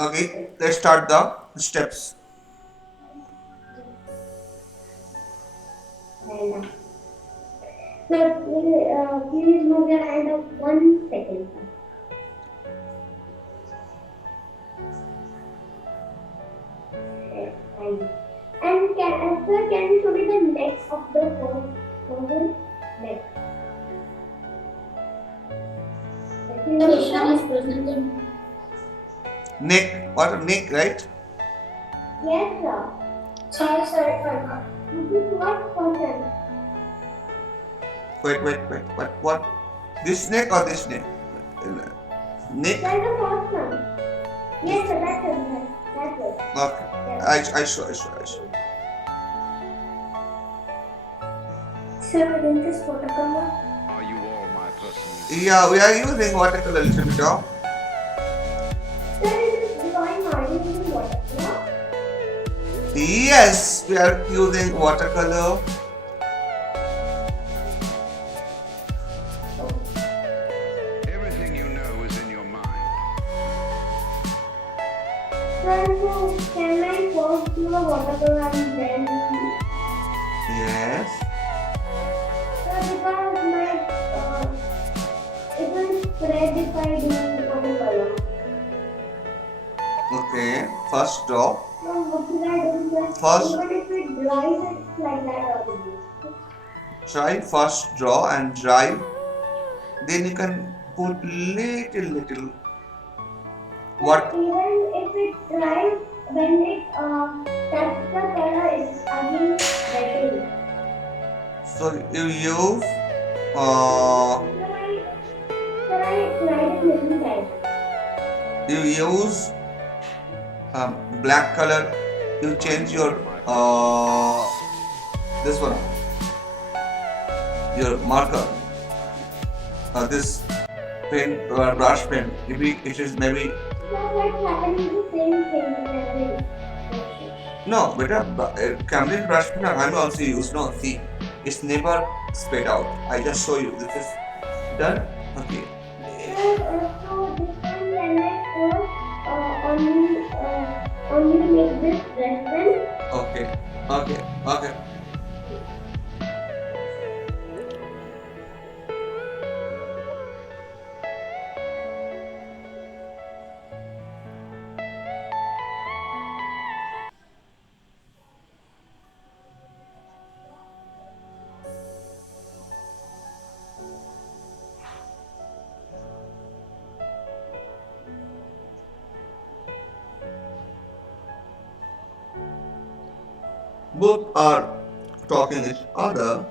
Okay, let's start the steps. And so please move your hand up 1 second. And sir, can you show me the neck of the first person? Neck. Krishna is presenting. Neck, what a neck, right? Yes, sir. Sorry, sir. This is what person? What? This neck or this neck? Neck? That's the first one. Yes, sir, that's it. That's it. Okay. Yes. I show. Sir, in this watercolor. Are you all my personal? Yeah, we are using watercolor little bit of. Sir, in this drawing, are you using watercolor? Yes, we are using watercolor. Everything you know is in your mind. Sir, so can I first do a watercolor and then? Yes. Sir, because my it will spread if I do watercolor. Okay. First draw. So what should I do, sir? First- Even if it dries, it's like that also. Try first draw and dry. Then you can put little. What? Even if it dries, when it touches the color, it's again wetting. So you use uh, Sir, I tried it many times. you use black color. You change your this one, your marker. This pen brush pen. Maybe it is maybe Sir, what's happening is the same thing in every. no better. Camlin brush pen I'm also use. No, see, it's never spread out. I just show you. This is done. Okay. Sir, so this one can I first only make this reference? Okay. Both are talking each other.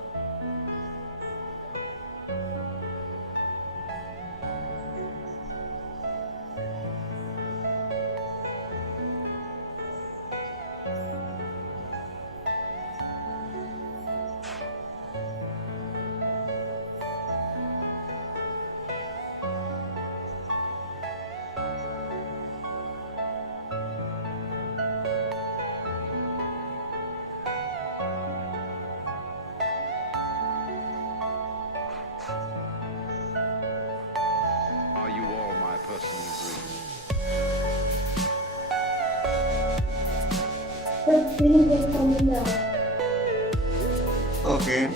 Are you all my personal dreams? The screen is coming up. Okay.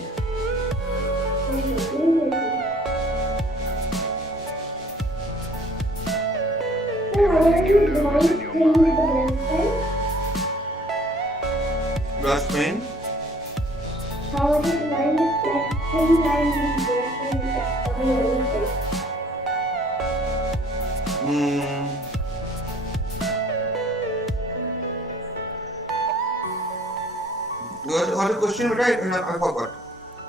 Sir, how are you drawing screen with the brush pen? Brush pen. How are you drawing it like screen lines with brush pen that's coming over it? Hmm. What the question? Right? I forgot.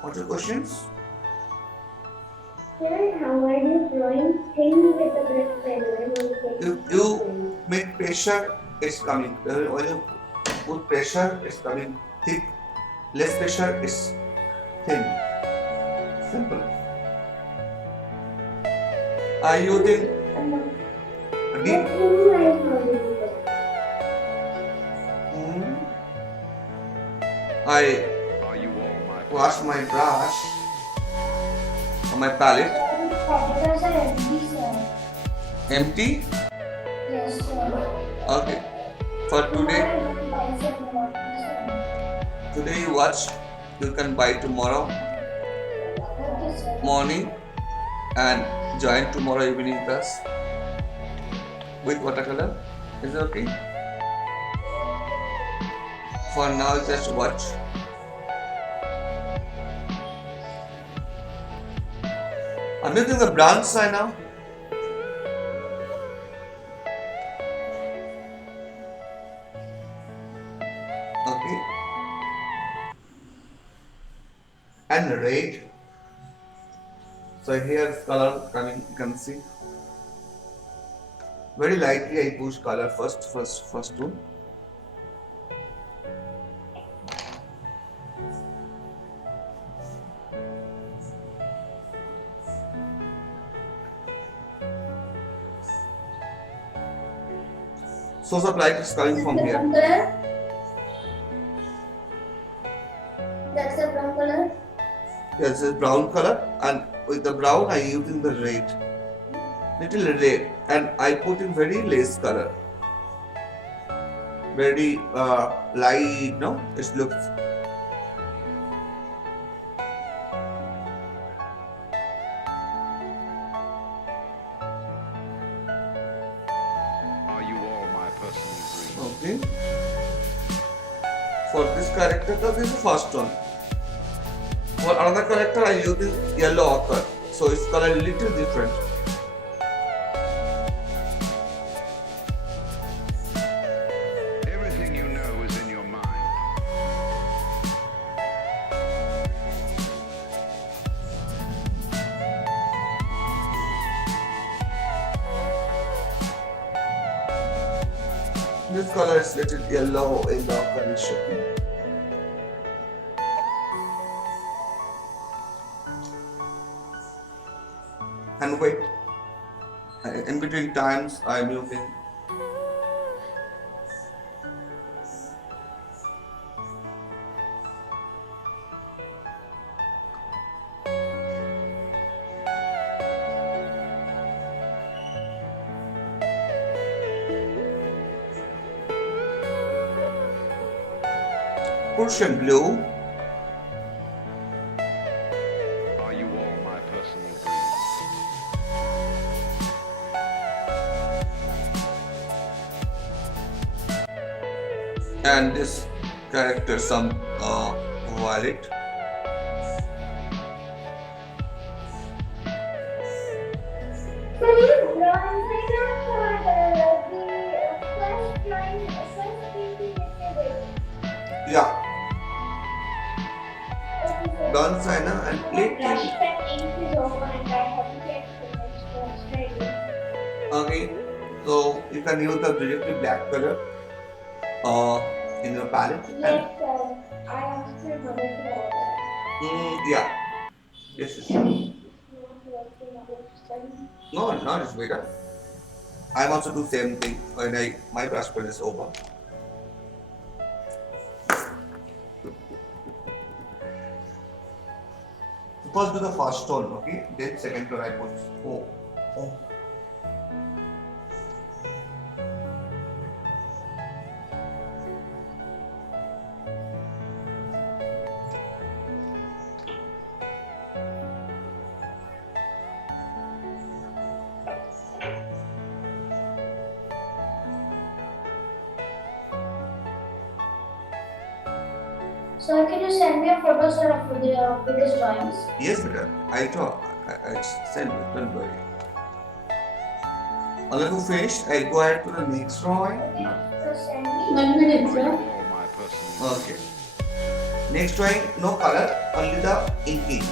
What's the questions? Sir, how are you drawing things with the brush pen when You make pressure, it's coming. When you put pressure, it's coming thick. Less pressure, it's thin. Simple. Are you using deep? I Are you all my wash my brush on my palette. Because I empty, sir. Empty. Yes. Yes, sir. Okay. For today, today you watch. You can buy tomorrow Okay, sir. morning and join tomorrow evening class with watercolor. Is it okay? For now, just watch. I'm using the brown side now. Okay. And red. So here is color coming, you can see. Very lightly I push color first tone. Source of light is coming from here. Brown color. That's the brown color. Yes, it's brown color, and with the brown I using the red, little red, and I put in very less color, very light. No, it looks. Are you all my personal dreams? Okay. For this character, this is the first one. For another character, I use this yellow ochre, so its color is little different. Everything you know is in your mind. This color is little yellow in the condition. And wait, in between times I am using Persian blue. Are you all my personal dreams? And this character some violet. So you brown color for the first drawing, first painting yesterday. Yeah, Okay, sir. brown sign and My plate. brush pen ink is over and I haven't yet finished the Okay, so you can use the directly black color in your palette. Yes, sir. I asked my mother to order. Yeah. Yes, yes. She wants to work in other study. No, not it's better. I also do same thing when my brush pen is over. First do the first tone, okay? Then second tone I put. Oh. So can you send me a photo, sir, of the these drawings? Yes, better. I draw. I send it. Don't worry. Only to finish, I go ahead to the next drawing. Okay. So send me. 1 minute, Are you sir. all my personal dreams? Okay. Next drawing, no color, only the inking.